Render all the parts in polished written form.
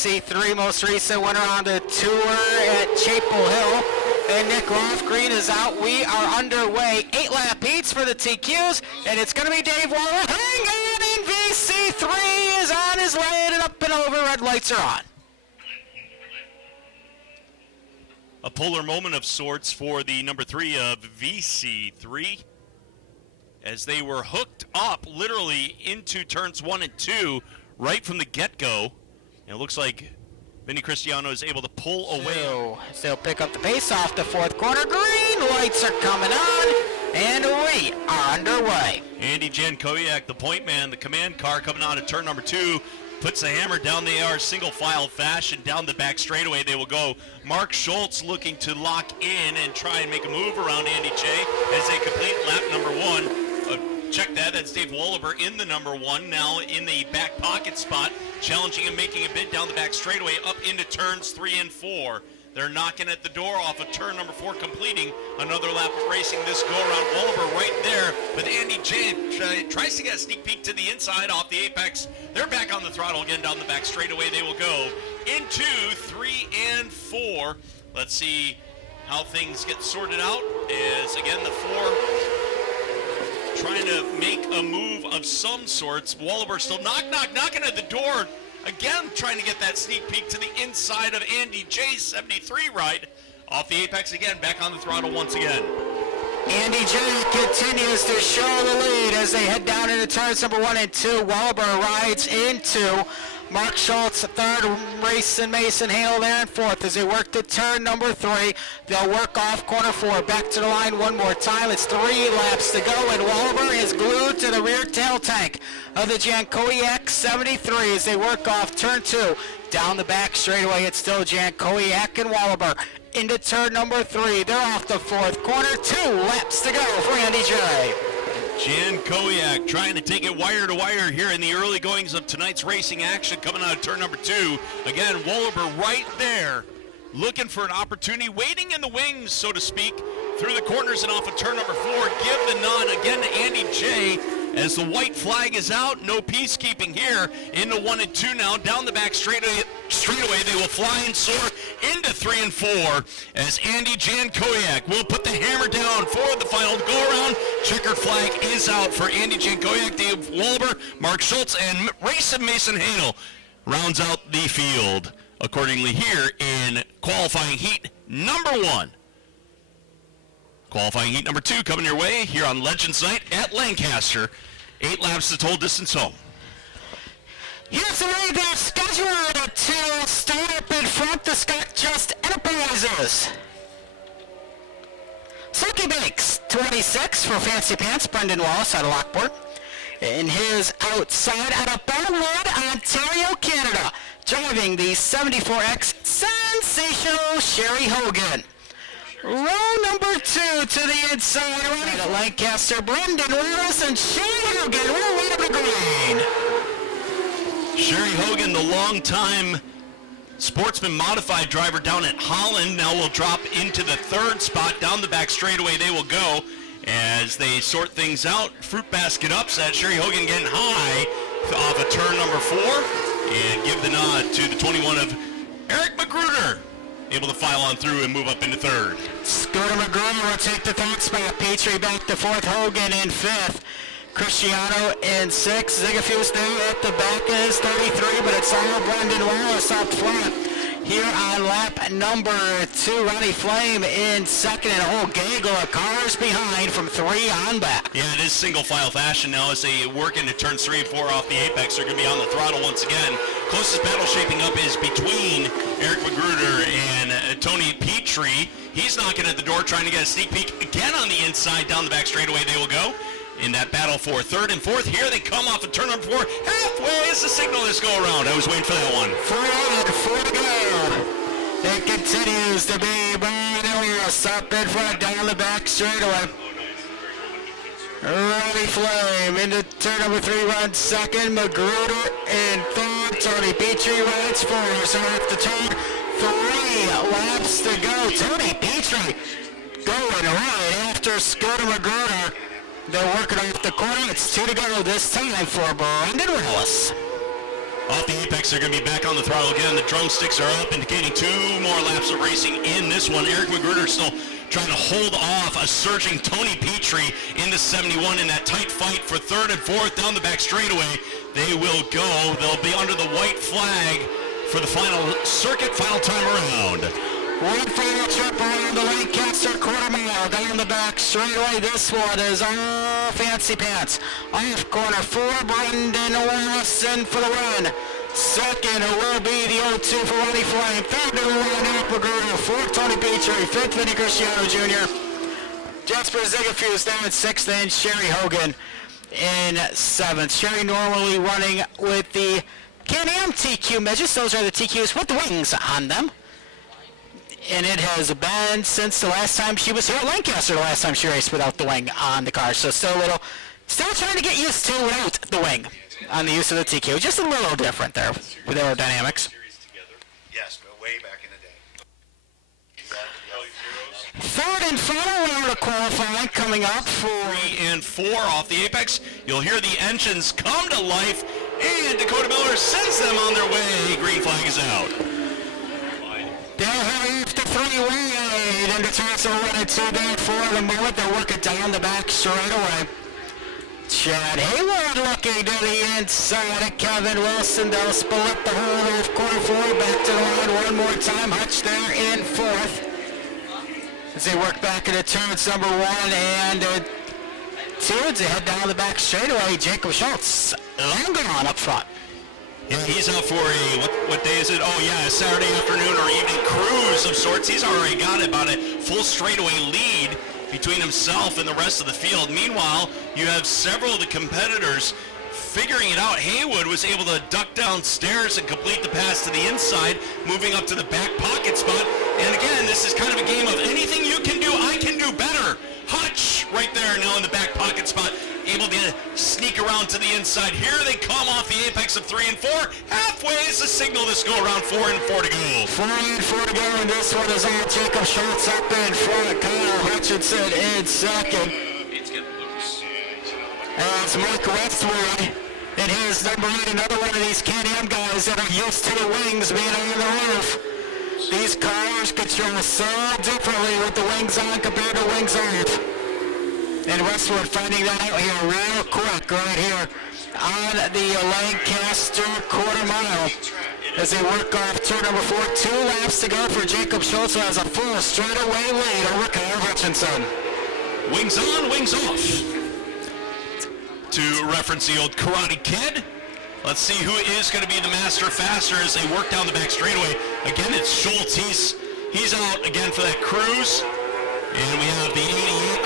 VC3, most recent winner on the tour at Chapel Hill. And Nick Lofgreen is out. We are underway. 8-lap heats for the TQs, and it's going to be Dave Waller. Hang on, and VC3 is on his lane and up and over. Red lights are on. A polar moment of sorts for the number 3 of VC3 as they were hooked up literally into turns 1 and 2 right from the get-go. And it looks like Vinny Cristiano is able to pull away. So they'll pick up the pace off the fourth corner. Green lights are coming on, and we are underway. Andy Jankowiak, the point man, the command car coming out of turn number 2, puts the hammer down the AR single file fashion down the back straightaway. They will go. Mark Schultz looking to lock in and try and make a move around Andy J as they complete lap number 1. Check that, that's Dave Wallaber in the number 1, now in the back pocket spot, challenging and making a bid down the back straightaway up into turns 3 and 4. They're knocking at the door off of turn number 4, completing another lap of racing this go-around. Wallaber right there, but Andy J tries to get a sneak peek to the inside off the apex. They're back on the throttle again down the back straightaway. They will go into 3 and 4. Let's see how things get sorted out as, again, the 4 trying to make a move of some sorts. Wallaber still knocking at the door. Again, trying to get that sneak peek to the inside of Andy J's 73 ride. Off the apex again, back on the throttle once again. Andy J continues to show the lead as they head down into turns number 1 and 2. Wallaber rides into Mark Schultz, third, Mason Hale there in fourth as they work to turn number 3. They'll work off corner 4, back to the line one more time. It's 3 laps to go, and Wallaber is glued to the rear tail tank of the Jankowiak 73 as they work off turn 2. Down the back straightaway, it's still Jankowiak and Wallaber. Into turn number 3, they're off the fourth corner. 2 laps to go for Andy J. Jankowiak trying to take it wire to wire here in the early goings of tonight's racing action coming out of turn number 2. Again, Wallaber right there looking for an opportunity, waiting in the wings, so to speak, through the corners and off of turn number 4. Give the nod again to Andy J as the white flag is out. No peacekeeping here into 1 and 2 now. Down the back straightaway they will fly and soar into 3 and 4 as Andy Jankowiak will put the hammer down for the final go-around. Checkered flag is out for Andy Jankowiak. Dave Wallaber, Mark Schultz, and Mason Hale rounds out the field accordingly here in qualifying heat number 1. Qualifying heat number 2 coming your way here on Legends Night at Lancaster. 8 laps the total distance home. Here's the way they're scheduled to start up in front, the Scott Just Enterprises. Silky Bakes, 26 for Fancy Pants, Brendan Wallace out of Lockport. In his outside out of Bellwood, Ontario, Canada, driving the 74X Sensational Sherry Hogan. Row number 2 to the inside, running at Lancaster, Brendan Wallace and Sherry Hogan. We're right up the green. Sherry Hogan, the longtime Sportsman Modified driver down at Holland, now will drop into the 3rd spot. Down the back straightaway they will go as they sort things out. Fruit basket upset. Sherry Hogan getting high off of turn number 4. And give the nod to the 21 of Eric Magruder, able to file on through and move up into 3rd. Scooter Magruder will take the 3rd spot. Petrie back to 4th. Hogan in 5th. Cristiano in 6th. Zigafuse there at the back is 33, but it's all Brendan Wallace up front. Here on lap number 2, Ronnie Flame in 2nd, and a whole gaggle of cars behind from 3 on back. Yeah, it is single file fashion now as they work into turns 3 and 4 off the apex. They're going to be on the throttle once again. Closest battle shaping up is between Eric Magruder and Tony Petrie. He's knocking at the door, trying to get a sneak peek again on the inside. Down the back straightaway they will go. In that battle for 3rd and 4th, here they come off of turn number 4. Halfway is the signal this go around. I was waiting for that one. 3 and 4 to go. It continues to be Brendan Wallace up in front, down the back straightaway. Ronnie Flame into turn number 3, runs 2nd. Magruder in 3rd. Tony Petrie rides 4th. So after turn 3 laps to go. Tony Petrie going right after Scooter Magruder. They're working off the corner. It's 2 to go this time for Brendan Wallace. Off the apex, they're going to be back on the throttle again. The drumsticks are up, indicating 2 more laps of racing in this one. Eric Magruder still trying to hold off a surging Tony Petrie in the 71 in that tight fight for third and fourth down the back straightaway. They will go. They'll be under the white flag for the final circuit, final time around. One final trip around the Lancaster quarter mile down the back straightaway. This one is all fancy pants. Off corner 4, Brendan Wilson for the win. Second will be the 0-2 for Ronnie Flame. Third to the line, Eric Magruder. Fourth, Tony Petrie. Fifth, Vinny Cristiano Jr. Jasper Zigafuse there in sixth, and Sherry Hogan in seventh. Sherry normally running with the Can-Am TQ Midgets. Those are the TQs with the wings on them. And it has been since the last time she was here at Lancaster, the last time she raced without the wing on the car. So still trying to get used to without the wing on the use of the TQ. Just a little different there with aerodynamics. Yes, but way back in the day. Third and final round of qualifying coming up for 3 and 4 off the apex. You'll hear the engines come to life, and Dakota Miller sends them on their way. Green flag is out. They're heading off the three-way into turns 1 and 2 there for the moment. They're working down the back straight away. Chad Hayward looking to the inside of Kevin Wilson. They'll split the hole off corner 4. Back to the line one more time. Hutch there in fourth. As they work back into turns number 1 and 2. As they head down the back straightaway, Jacob Schultz long gone up front. Yeah, he's out for a, what day is it? Oh yeah, a Saturday afternoon or evening cruise of sorts. He's already got about a full straightaway lead between himself and the rest of the field. Meanwhile, you have several of the competitors figuring it out. Haywood was able to duck downstairs and complete the pass to the inside, moving up to the back pocket spot. And again, this is kind of a game of anything you can do, I can do better. Hutch right there now in the back pocket spot, able to sneak around to the inside. Here they come off the apex of 3 and 4. Halfway is the signal. This go around 4 and 4 to go. 4 and 4 to go, and this one is all Jacob Schultz up in front. Kyle Hutchinson in second. As Mike Westwood in his number 8, another one of these Can-Am guys that are used to the wings being on the roof. These cars control so differently with the wings on compared to wings off. And Westwood finding that out here real quick right here on the Lancaster quarter mile as they work off turn number 4. 2 laps to go for Jacob Schultz, who has a full straightaway lead over Kyle Hutchinson. Wings on, wings off. To reference the old Karate Kid, let's see who is going to be the master faster as they work down the back straightaway. Again, it's Schultz. He's out again for that cruise. And we have the 88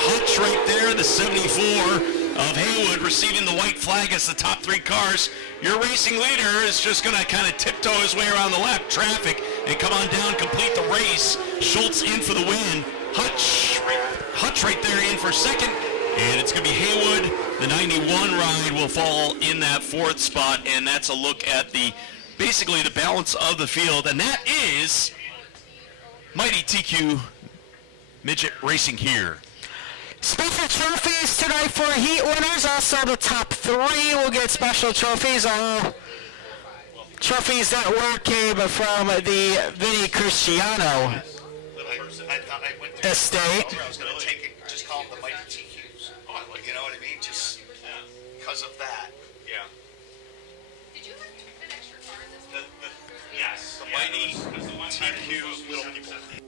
Hutch right there, the 74 of Haywood receiving the white flag as the top 3 cars. Your racing leader is just going to kind of tiptoe his way around the lap traffic and come on down, complete the race. Schultz in for the win. Hutch right there in for second. And it's going to be Haywood. The 91 ride will fall in that 4th spot, and that's a look at basically the balance of the field. And that is Mighty TQ Midget Racing here. Special trophies tonight for heat winners. Also, the top 3 will get special trophies. All trophies that came from the Vinny Cristiano estate. I was going to take it, just call them the Mighty TQs. You know what I mean? Just because of that. Yeah. Did you have to put extra cars? Yes, the Mighty TQ little people.